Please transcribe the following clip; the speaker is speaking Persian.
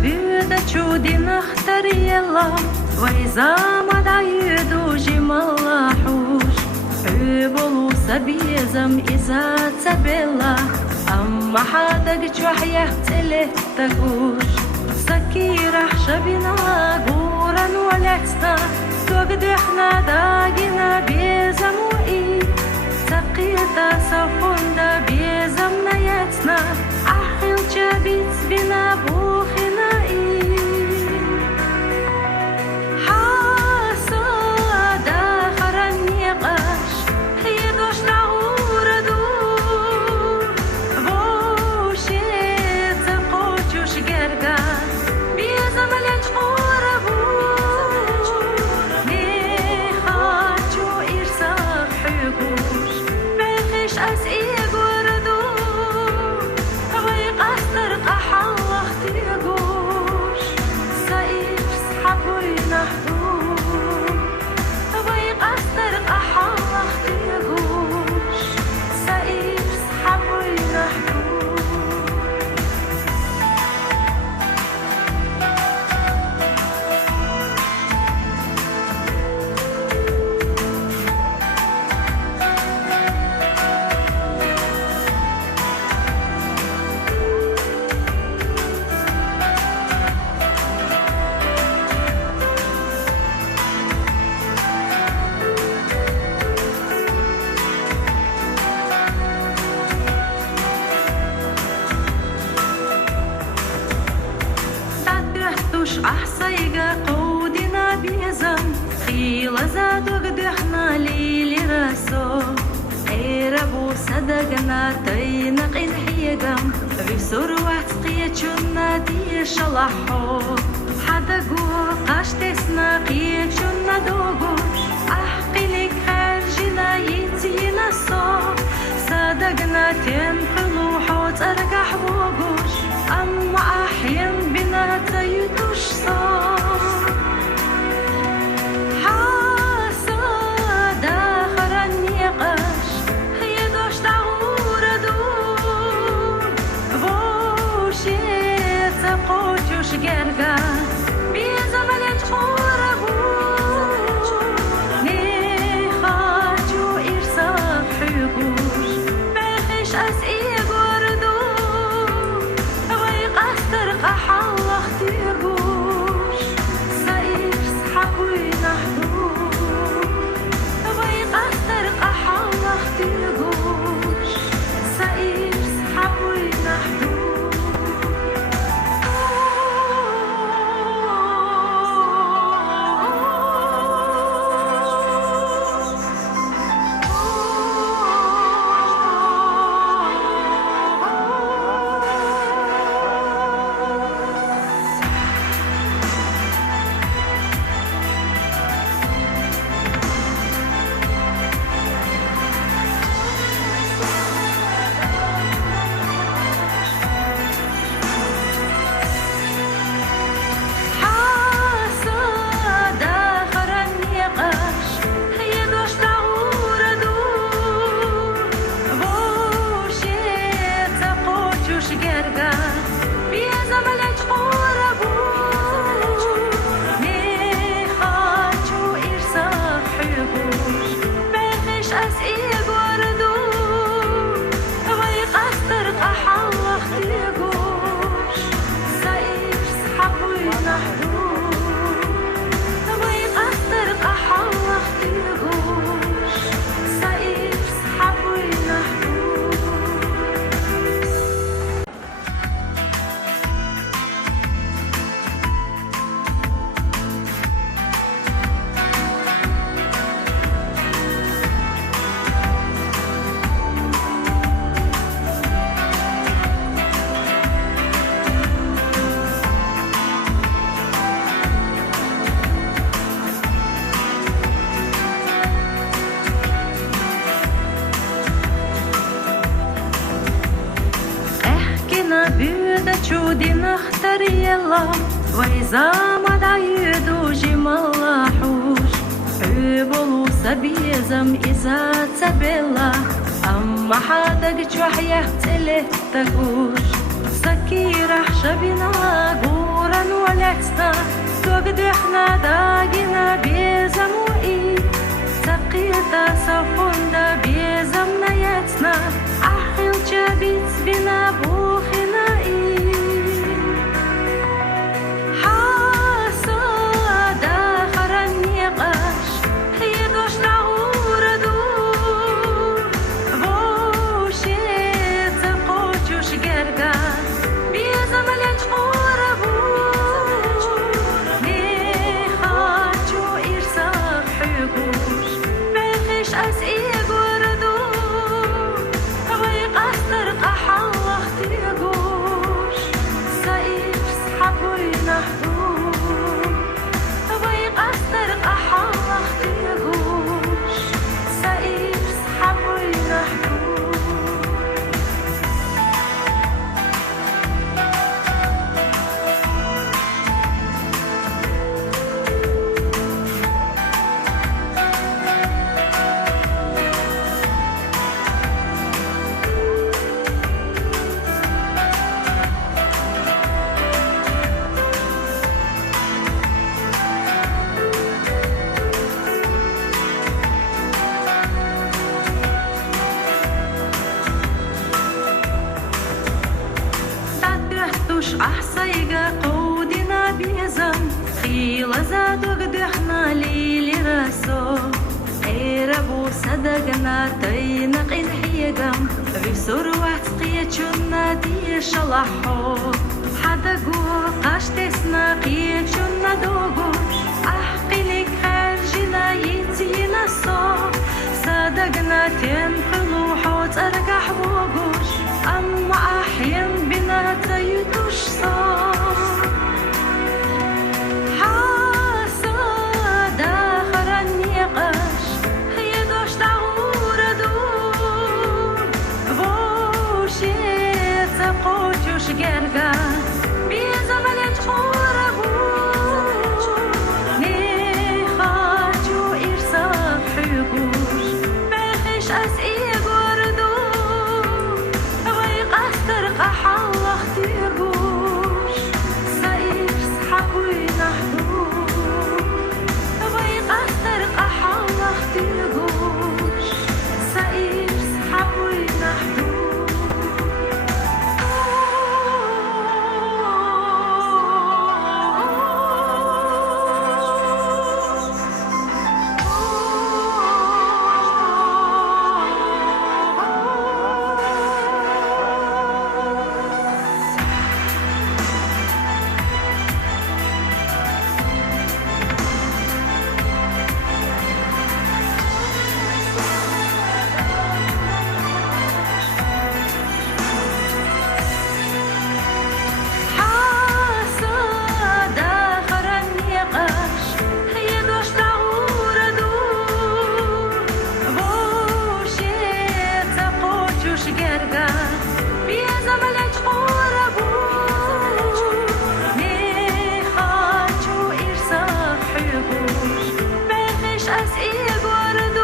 bjuda čudina htarijela, vajzama daju duži malahuš. Ubolu sabizam iza bella, amma hadag čvahja tele taguš. Sakira šabina guran walecna, togdihna dagina bezamu i. Saqita safunda bezamna yatsna, ahil jabit bina bukhina i. Hasada kharan yaqash, hidosh nauradu. Voshet zakochush gerga, bezam lachqurabu. Nekhachu irsaq hugush, bekhish as igurdu. ويقصر قحوة تيقوش سايف سحبوي نحدوش ويقصر قحوة تيقوش سايف سحبوي نحدوش أحصيقة قودنا بيزم خيلة زادوك دحنا ليلي راسو عيربو صدقنا تينق الحيقم بسور واتقية شنا دي شلحو حدا قو قاشتسنا قية شنا دوغوش أحقي لك خارجنا يتينا صو صدقنا تنقلو حوت أرقح وغوش أما أحيان بنا تيتوش صار حاسدا خرن يقاش يدوش تعوردو وشيت تقوتوش جرقا بيزم لتخوربو نخاجو إرساق حقوش بخش أسئق وردو ويقصر قحوة تيقوش سايف سحبوي نحدوش ويقصر قحوة تيقوش سايف سحبوي نحدوش чудина хтарiyella وإذا دعي دوجي ملاحوش عبلو سبيزم إذا تبلا أما حدق جوحية تله تقوش سكيرح شبنا قور دغدحنا داگینا بیزمو ای سقیتا صفوندا بیزم نیتنا احیل جبیت بینا بوخینا ای حاسادا خرنی قش هیدوش نغوردو ووشیت قوچوش گرگان بیزم لنج قوربو نیخاچو ایرساق حیگوش بخش از ای گوردو وی قصدر قحا وقتی گوش سایف سحبوی نحدو وی قصدر قحا وقتی گوش سایف سحبوی نحدو أحصيقة قودنا بيزم خيلة زادو قدحنا ليلي راسو إيربو صدقنا تينق الحيقم بسور واتقيتشنا دي شلحو حدا قو قاشتسنا قيتشنا دوغوش أحقلك خارجنا يتينا صو صدقنا تنقلو حوت أرقح بوغوش أما أحيان بنا تيدوش صار حاسادا خرني قش هيدوش تغوردو ووشيت قوتوش جرگان بيزم لنج قوربو نيخاچو إرساق حيگوش بخش از ای گوردو وی قصدر قحا وقتی گوش سایف سحبوی نحدو وی قصدر قحا وقتی گوش سایف سحبوی نحدو از ای گوردو